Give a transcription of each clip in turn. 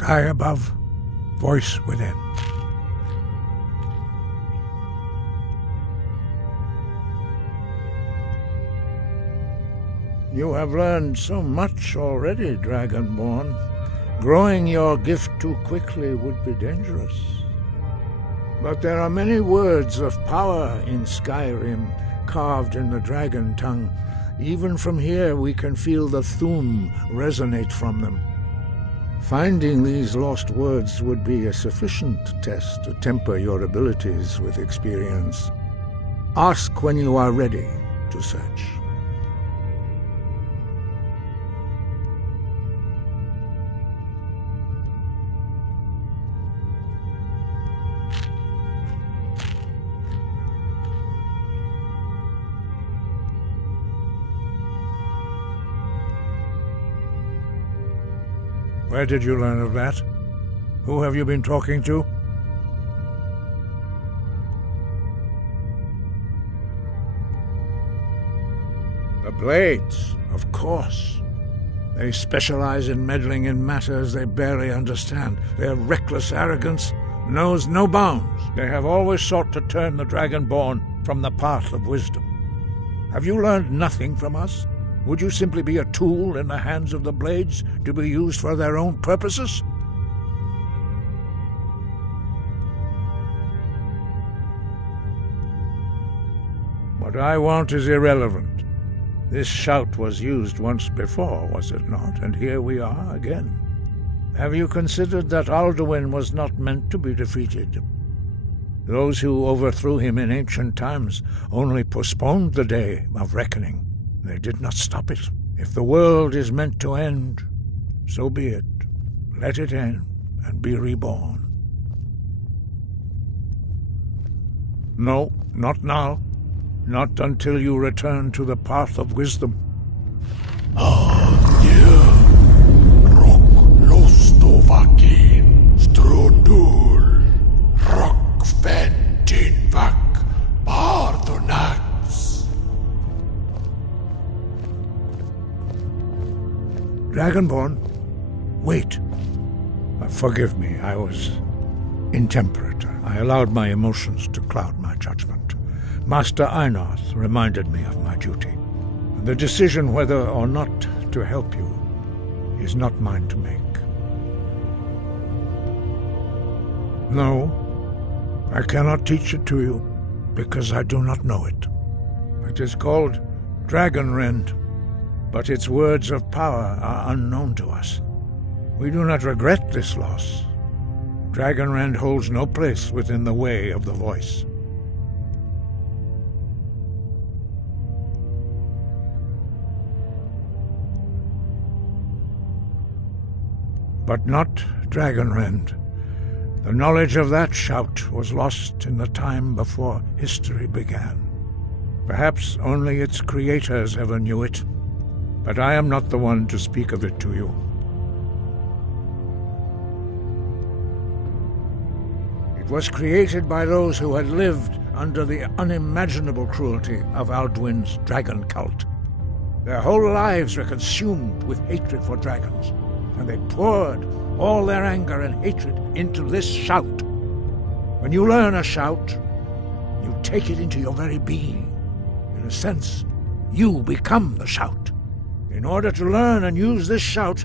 Sky above, voice within. You have learned so much already, Dragonborn. Growing your gift too quickly would be dangerous. But there are many words of power in Skyrim, carved in the dragon tongue. Even from here we can feel the Thu'um resonate from them. Finding these lost words would be a sufficient test to temper your abilities with experience. Ask when you are ready to search. Where did you learn of that? Who have you been talking to? The Blades, of course. They specialize in meddling in matters they barely understand. Their reckless arrogance knows no bounds. They have always sought to turn the Dragonborn from the path of wisdom. Have you learned nothing from us? Would you simply be a tool in the hands of the Blades to be used for their own purposes? What I want is irrelevant. This shout was used once before, was it not? And here we are again. Have you considered that Alduin was not meant to be defeated? Those who overthrew him in ancient times only postponed the day of reckoning. They did not stop it. If the world is meant to end, so be it. Let it end and be reborn. No, not now. Not until you return to the path of wisdom. Dragonborn, wait. Forgive me, I was intemperate. I allowed my emotions to cloud my judgment. Master Einarth reminded me of my duty. The decision whether or not to help you is not mine to make. No, I cannot teach it to you, because I do not know it. It is called Dragonrend, but its words of power are unknown to us. We do not regret this loss. Dragonrend holds no place within the way of the voice. But not Dragonrend. The knowledge of that shout was lost in the time before history began. Perhaps only its creators ever knew it, but I am not the one to speak of it to you. It was created by those who had lived under the unimaginable cruelty of Alduin's dragon cult. Their whole lives were consumed with hatred for dragons, and they poured all their anger and hatred into this shout. When you learn a shout, you take it into your very being. In a sense, you become the shout. In order to learn and use this shout,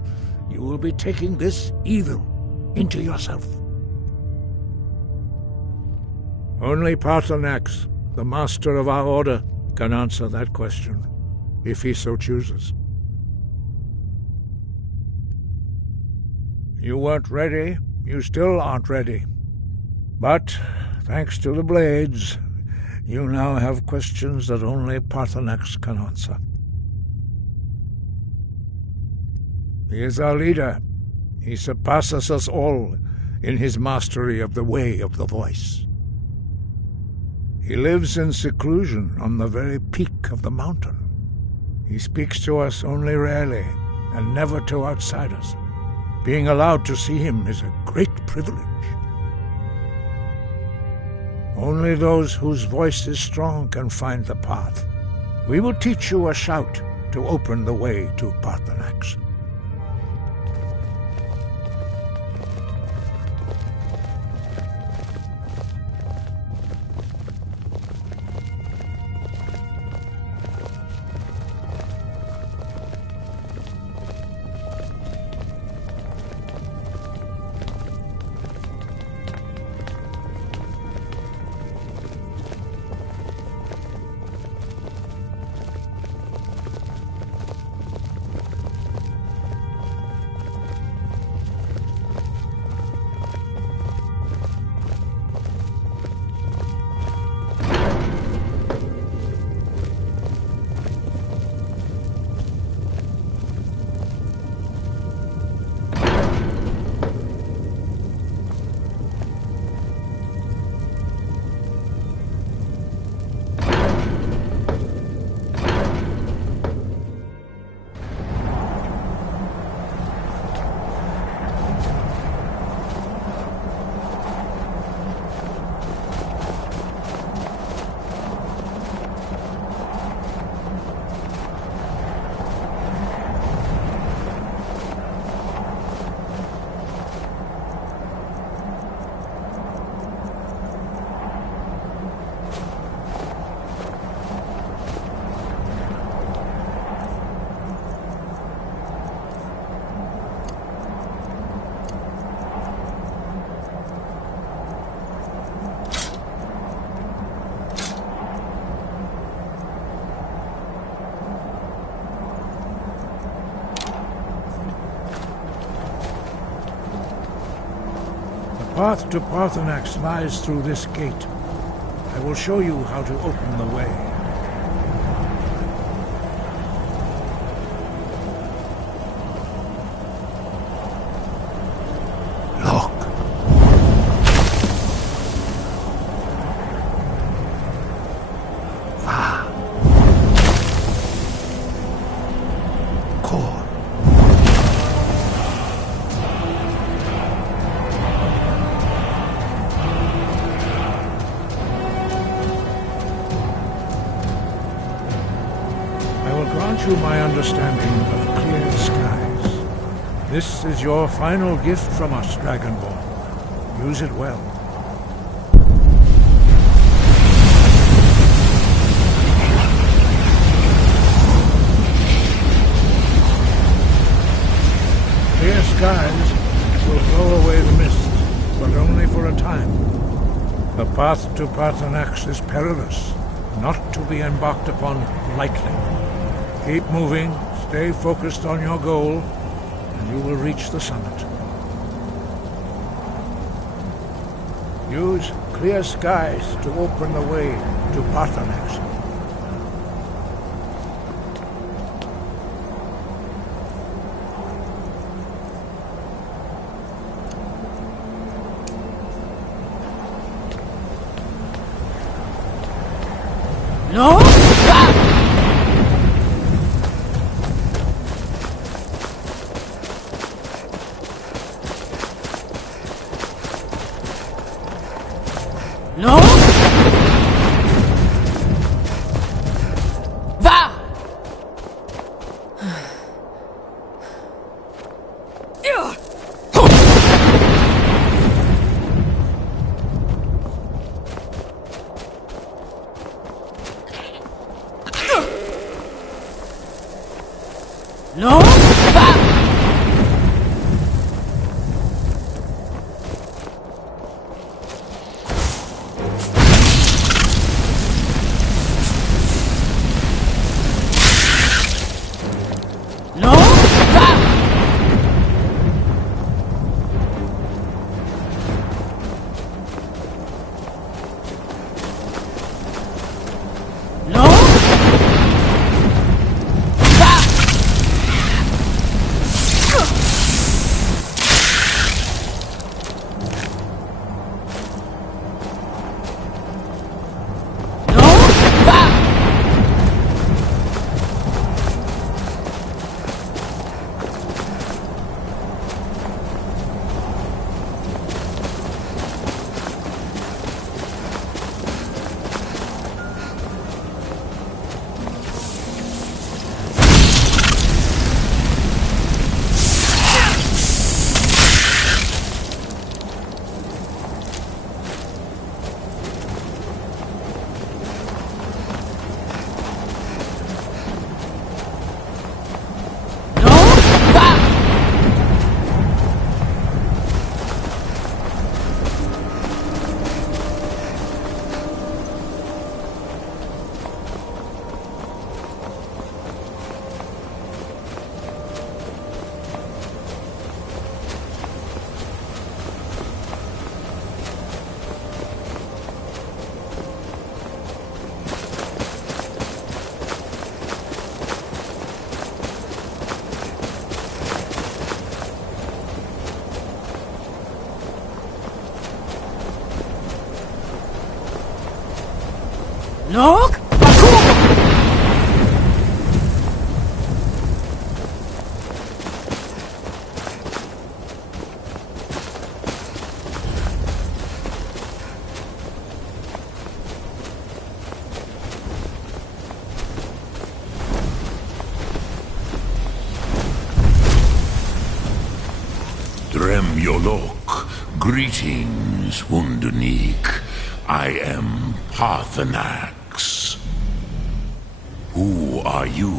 you will be taking this evil into yourself. Only Paarthurnax, the master of our order, can answer that question, if he so chooses. You weren't ready. You still aren't ready. But, thanks to the Blades, you now have questions that only Paarthurnax can answer. He is our leader. He surpasses us all in his mastery of the way of the voice. He lives in seclusion on the very peak of the mountain. He speaks to us only rarely, and never to outsiders. Being allowed to see him is a great privilege. Only those whose voice is strong can find the path. We will teach you a shout to open the way to Paarthurnax. path to Cåtrïnæ lies through this gate. I will show you how to open the way. Look. Ah. Core. I will grant you my understanding of clear skies. This is your final gift from us, Dragonborn. Use it well. Clear skies will blow away the mist, but only for a time. The path to Cåtrïnæ is perilous, not to be embarked upon lightly. Keep moving, stay focused on your goal, and you will reach the summit. Use clear skies to open the way to Cåtrïnæ. No? No? Va! No? Va! No? Va! No? No? Dremjolok, greetings, Wunderneek. I am Cåtrïnæ. Who are you?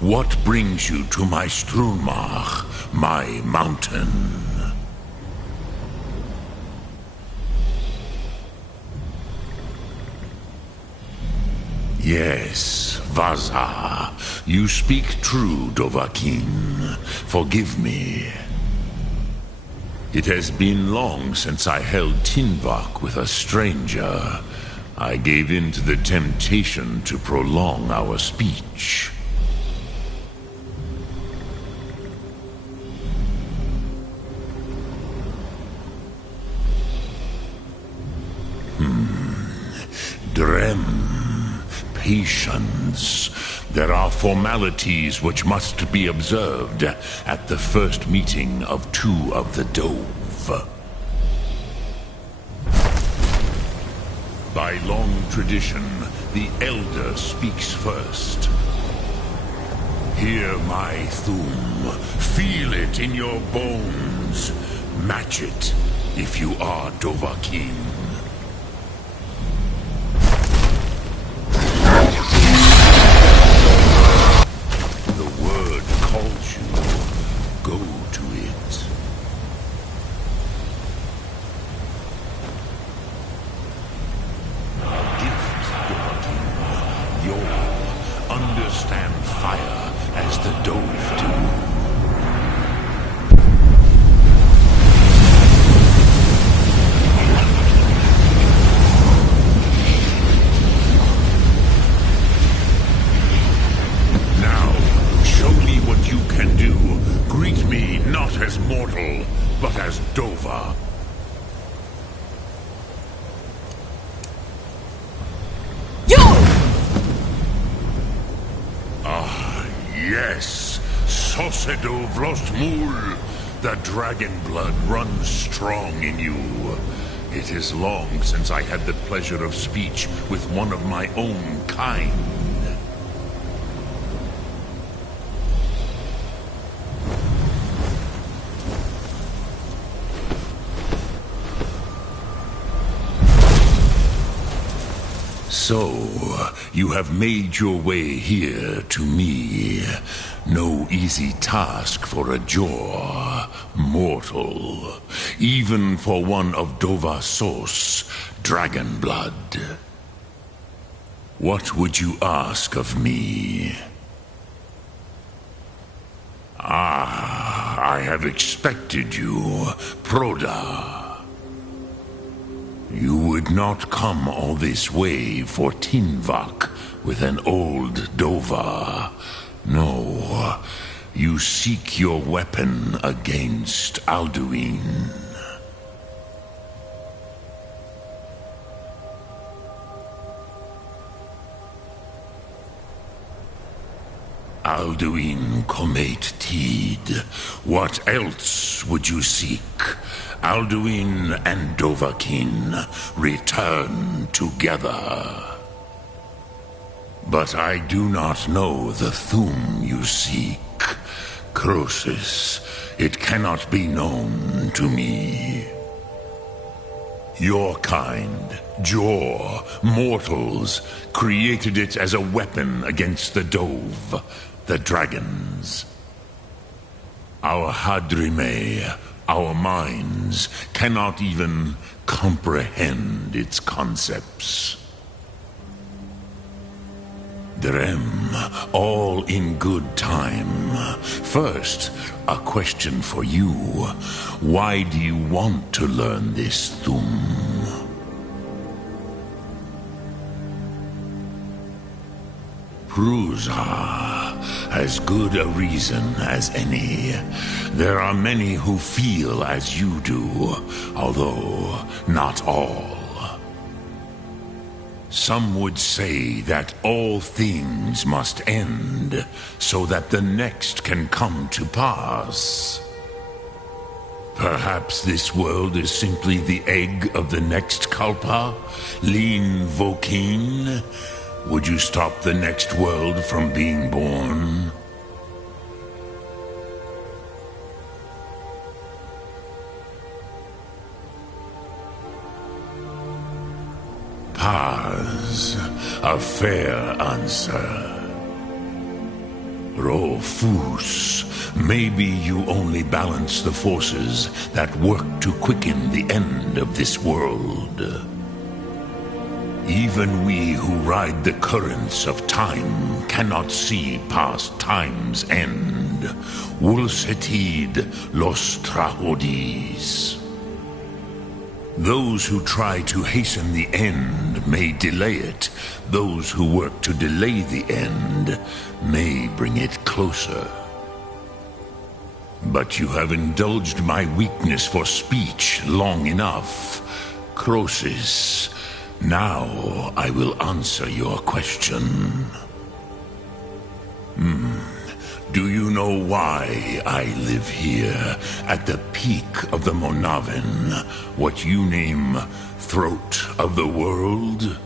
What brings you to my Strunmach, my mountain? Yes, Vaza, you speak true, Dovahkiin. Forgive me. It has been long since I held Tinvak with a stranger. I gave in to the temptation to prolong our speech. Drem. Patience. There are formalities which must be observed at the first meeting of two of the Dove. By long tradition, the Elder speaks first. Hear my Thum. Feel it in your bones. Match it if you are Dovahkiin. Understand fire as the Dove do. Now, show me what you can do. Greet me not as mortal, but as Dova. Yes, Sosedo Vrostmul. The dragon blood runs strong in you. It is long since I had the pleasure of speech with one of my own kind. So, you have made your way here to me. No easy task for a Jor, mortal. Even for one of Dovahsos, dragon blood. What would you ask of me? Ah, I have expected you, Proda. You would not come all this way for Tinvak with an old Dova. No, you seek your weapon against Alduin. Alduin Comate Tid. What else would you seek? Alduin and Dovahkiin return together. But I do not know the Thum you seek. Croesus, it cannot be known to me. Your kind, Jor, mortals, created it as a weapon against the Dove, the dragons. Our Hadrimé, our minds, cannot even comprehend its concepts. Drem, all in good time. First, a question for you. Why do you want to learn this Thum? Prusa, as good a reason as any. There are many who feel as you do, although not all. Some would say that all things must end, so that the next can come to pass. Perhaps this world is simply the egg of the next Kalpa, Lin Vokin. Would you stop the next world from being born? Paz, a fair answer. Rofus, maybe you only balance the forces that work to quicken the end of this world. Even we who ride the currents of time cannot see past time's end. Wulsetid los trahodis. Those who try to hasten the end may delay it. Those who work to delay the end may bring it closer. But you have indulged my weakness for speech long enough. Croesus, now I will answer your question. Do you know why I live here, at the peak of the Monavin, what you name throat of the world?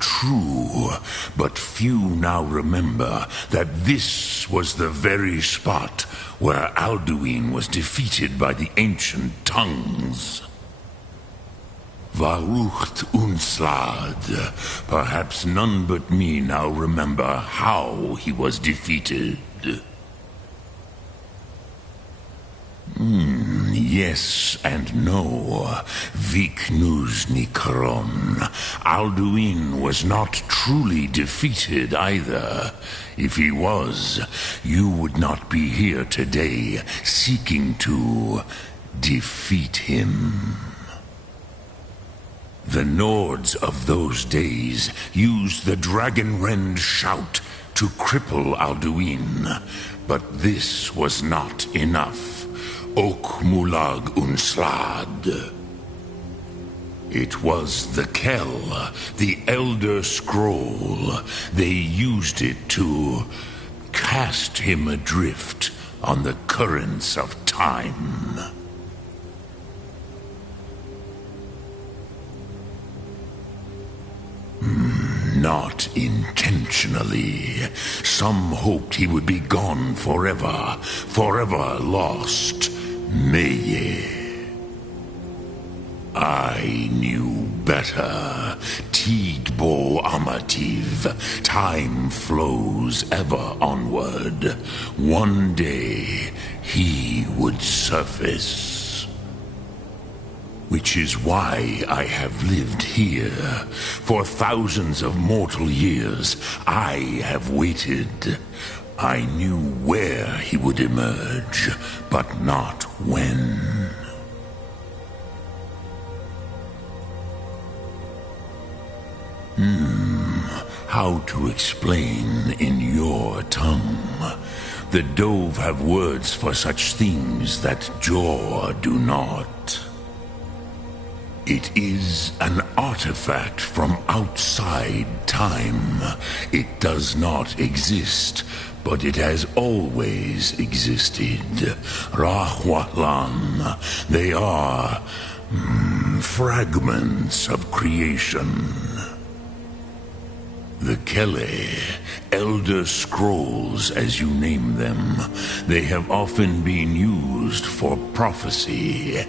True, but few now remember that this was the very spot where Alduin was defeated by the ancient tongues. Varucht Unslad. Perhaps none but me now remember how he was defeated. Yes and no. Viknus Nikron. Alduin was not truly defeated either. If he was, you would not be here today seeking to defeat him. The Nords of those days used the Dragonrend shout to cripple Alduin, but this was not enough. Ok Mulag Unslad. It was the Kell, the Elder Scroll. They used it to cast him adrift on the currents of time. Not intentionally. Some hoped he would be gone forever, forever lost. Meye. I knew better. Tidbo Amativ. Time flows ever onward. One day he would surface. Which is why I have lived here. For thousands of mortal years, I have waited. I knew where he would emerge, but not when. How to explain in your tongue? The Dove have words for such things that Jor do not. It is an artifact from outside time. It does not exist, but it has always existed. Rahwalan. They are fragments of creation. The Kele, Elder Scrolls as you name them, they have often been used for prophecy.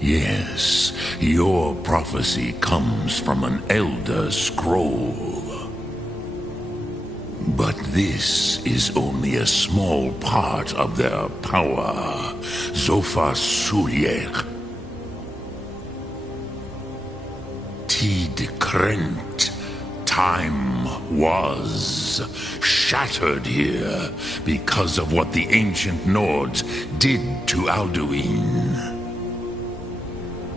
Yes, your prophecy comes from an Elder Scroll. But this is only a small part of their power. Zofa Suryek. Tid Krent. Time was shattered here because of what the ancient Nords did to Alduin.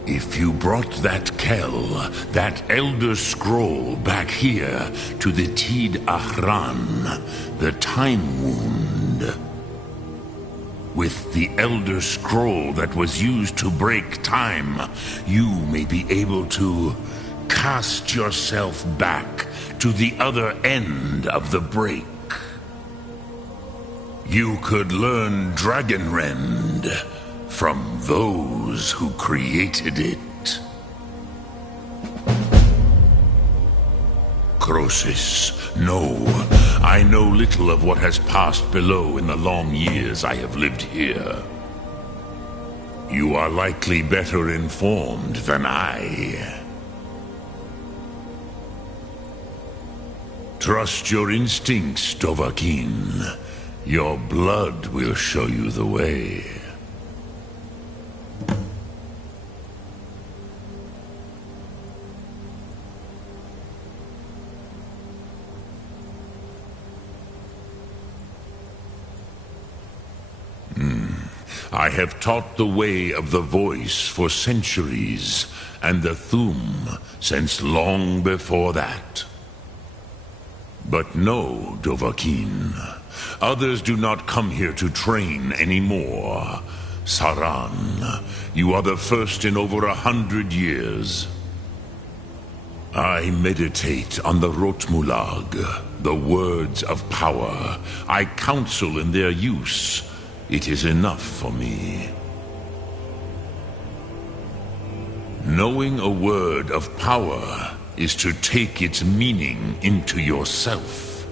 If you brought that Kell, that Elder Scroll, back here to the Tid Ahran, the Time Wound, with the Elder Scroll that was used to break time, you may be able to cast yourself back to the other end of the break. You could learn Dragonrend from those who created it. Croesus, no. I know little of what has passed below in the long years I have lived here. You are likely better informed than I. Trust your instincts, Dovahkiin. Your blood will show you the way. I have taught the way of the voice for centuries, and the Thu'um since long before that. But no, Dovahkiin, others do not come here to train anymore. Saran, you are the first in over 100 years. I meditate on the Rotmulag, the words of power. I counsel in their use. It is enough for me. Knowing a word of power is to take its meaning into yourself.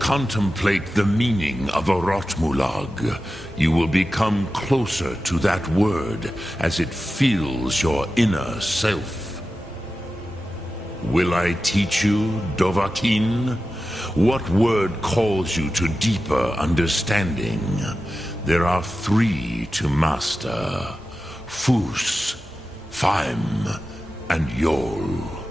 Contemplate the meaning of a Rotmulag. You will become closer to that word as it fills your inner self. Will I teach you, Dovahkiin? What word calls you to deeper understanding? There are 3 to master: Fus, Faim, and Yol.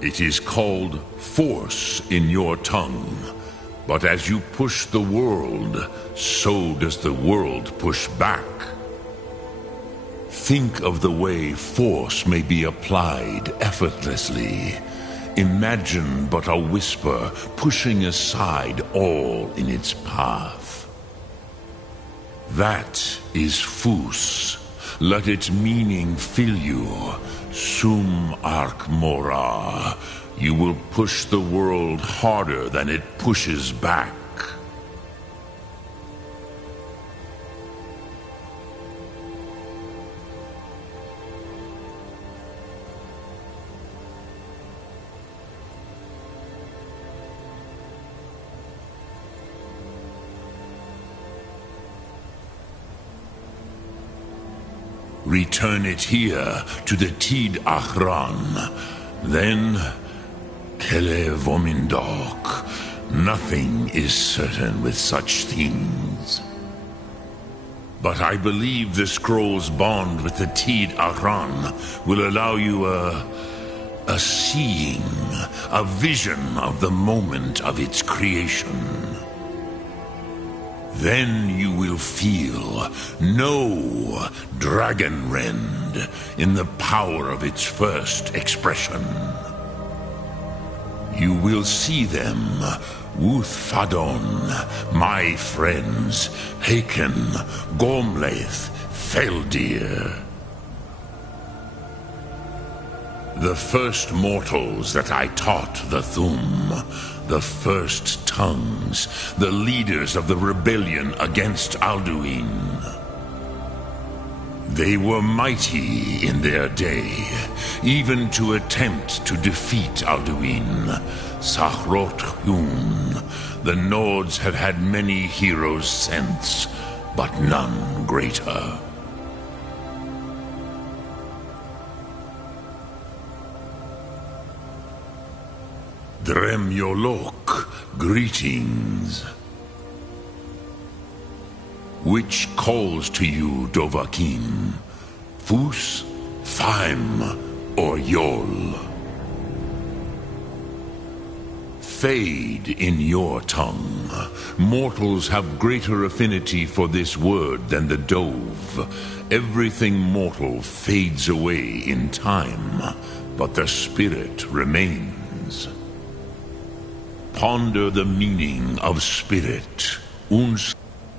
It is called force in your tongue, but as you push the world, so does the world push back. Think of the way force may be applied effortlessly. Imagine but a whisper pushing aside all in its path. That is Fus. Let its meaning fill you. Sum Ark Mora. You will push the world harder than it pushes back. Return it here to the Tid Achran. Then, Kele Vomindok. Nothing is certain with such things. But I believe the scroll's bond with the Tid Achran will allow you a seeing, a vision of the moment of its creation. Then you will feel, know Dragonrend in the power of its first expression. You will see them, Wuthfadon, my friends, Haken, Gormlaith, Feldir. The first mortals that I taught the Thu'um, the first tongues, the leaders of the rebellion against Alduin. They were mighty in their day, even to attempt to defeat Alduin. Sahrot Hun. The Nords have had many heroes since, but none greater. Dremyolok, greetings. Which calls to you, Dovahkiin? Fus, Faim, or Yol? Fade in your tongue. Mortals have greater affinity for this word than the Dove. Everything mortal fades away in time, but the spirit remains. Ponder the meaning of spirit. Uns.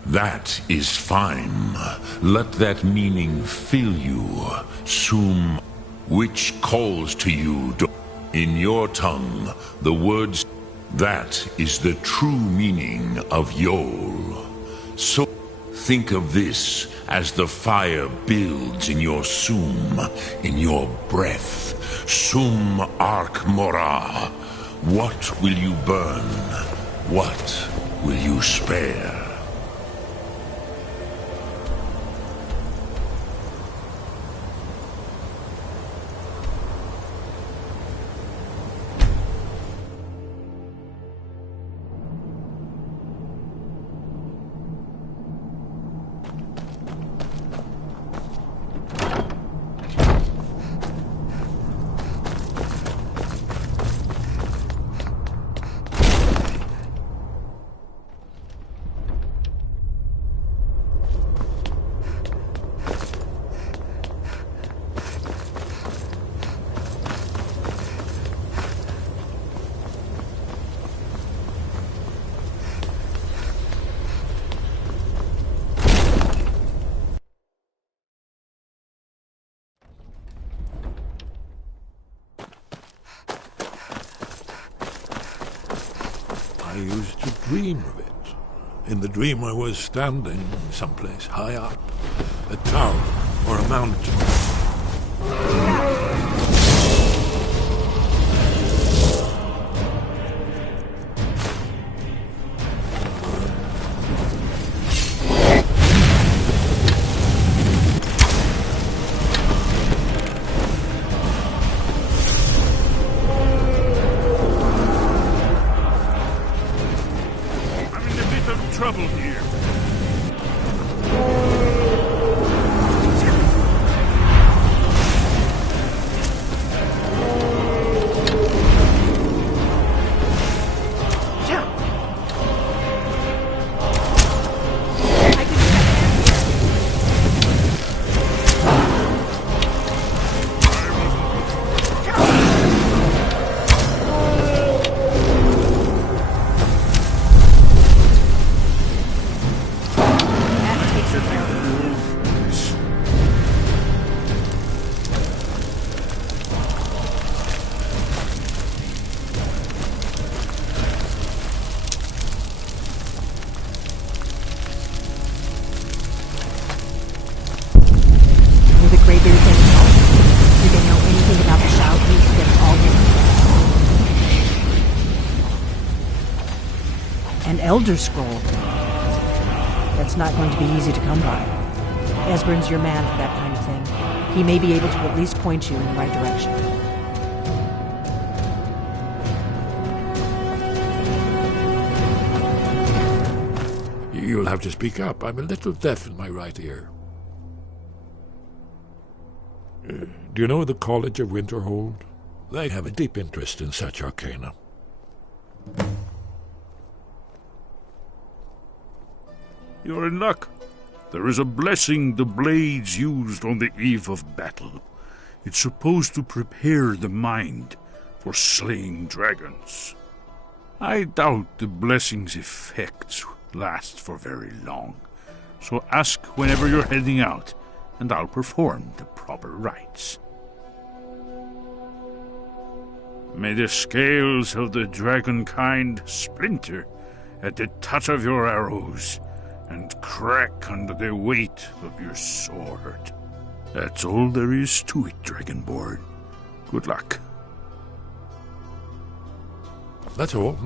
That is fine. Let that meaning fill you. Sum. Which calls to you. In your tongue, the words. That is the true meaning of Yol. So think of this as the fire builds in your Sum, in your breath. Sum Ark Mora. What will you burn? What will you spare? I used to dream of it. In the dream I was standing someplace high up, a tower or a mountain. Trouble here. An Elder Scroll. That's not going to be easy to come by. Esbern's your man for that kind of thing. He may be able to at least point you in the right direction. You'll have to speak up. I'm a little deaf in my right ear. Do you know the College of Winterhold? They have a deep interest in such arcana. You're in luck. There is a blessing the blades used on the eve of battle. It's supposed to prepare the mind for slaying dragons. I doubt the blessing's effects last for very long, so ask whenever you're heading out, and I'll perform the proper rites. May the scales of the dragon kind splinter at the touch of your arrows, and crack under the weight of your sword. That's all there is to it, Dragonborn. Good luck. That's all,